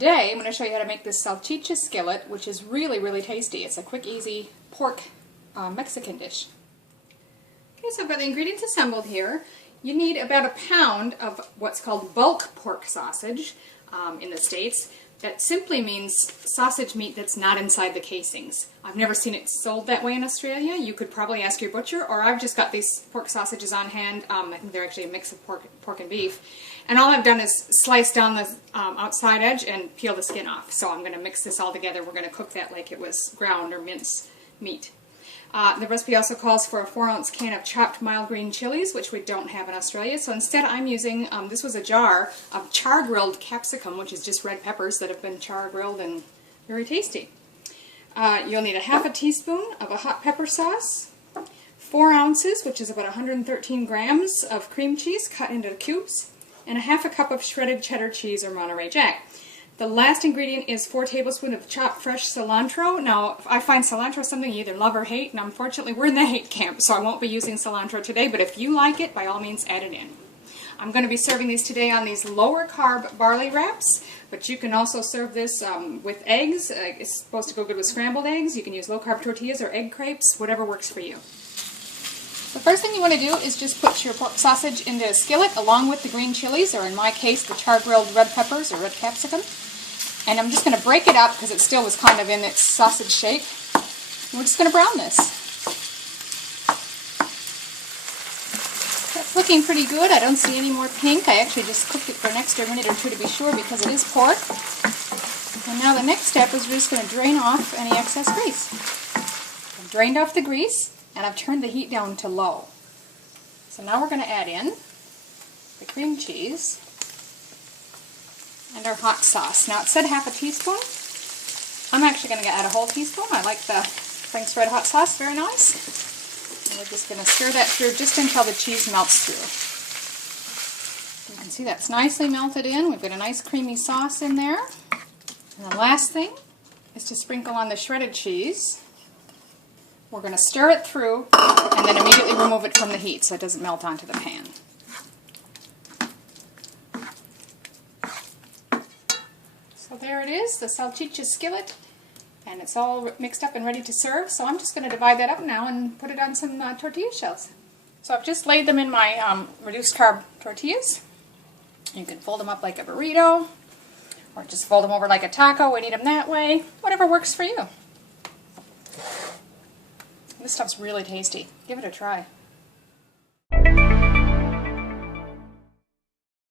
today I'm going to show you how to make this salchicha skillet, which is really tasty. It's a quick, easy pork Mexican dish. Okay, so I've got the ingredients assembled here. You need about a pound of what's called bulk pork sausage in the States. That simply means sausage meat that's not inside the casings. I've never seen it sold that way in Australia. You could probably ask your butcher, or I've just got these pork sausages on hand. I think they're actually a mix of pork and beef. And all I've done is slice down the outside edge and peel the skin off. So I'm going to mix this all together. We're going to cook that like it was ground or minced meat. The recipe also calls for a 4-ounce can of chopped mild green chilies, which we don't have in Australia. So instead I'm using, this was a jar of char-grilled capsicum, which is just red peppers that have been char-grilled and very tasty. You'll need a half a teaspoon of a hot pepper sauce, 4 ounces, which is about 113 grams of cream cheese cut into cubes, and a half a cup of shredded cheddar cheese or Monterey Jack. The last ingredient is 4 tablespoons of chopped fresh cilantro. Now, I find cilantro something you either love or hate, and unfortunately we're in the hate camp, so I won't be using cilantro today, but if you like it, by all means add it in. I'm going to be serving these today on these lower carb barley wraps, but you can also serve this with eggs. It's supposed to go good with scrambled eggs. You can use low carb tortillas or egg crepes, whatever works for you. The first thing you want to do is just put your pork sausage into a skillet along with the green chilies, or in my case the char-grilled red peppers or red capsicum. And I'm just going to break it up because it still was kind of in its sausage shape. And we're just going to brown this. That's looking pretty good. I don't see any more pink. I actually just cooked it for an extra minute or two to be sure because it is pork. And now the next step is we're just going to drain off any excess grease. I've drained off the grease and I've turned the heat down to low. So now we're going to add in the cream cheese and our hot sauce. Now it said half a teaspoon. I'm actually going to add a whole teaspoon. I like the Frank's Red Hot Sauce, very nice. And we're just going to stir that through just until the cheese melts through. You can see that's nicely melted in. We've got a nice creamy sauce in there. And the last thing is to sprinkle on the shredded cheese. We're going to stir it through and then immediately remove it from the heat so it doesn't melt onto the pan. So there it is, the salchicha skillet, and it's all mixed up and ready to serve. So I'm just going to divide that up now and put it on some tortilla shells. So I've just laid them in my reduced carb tortillas. You can fold them up like a burrito, or just fold them over like a taco and eat them that way. Whatever works for you. This stuff's really tasty. Give it a try.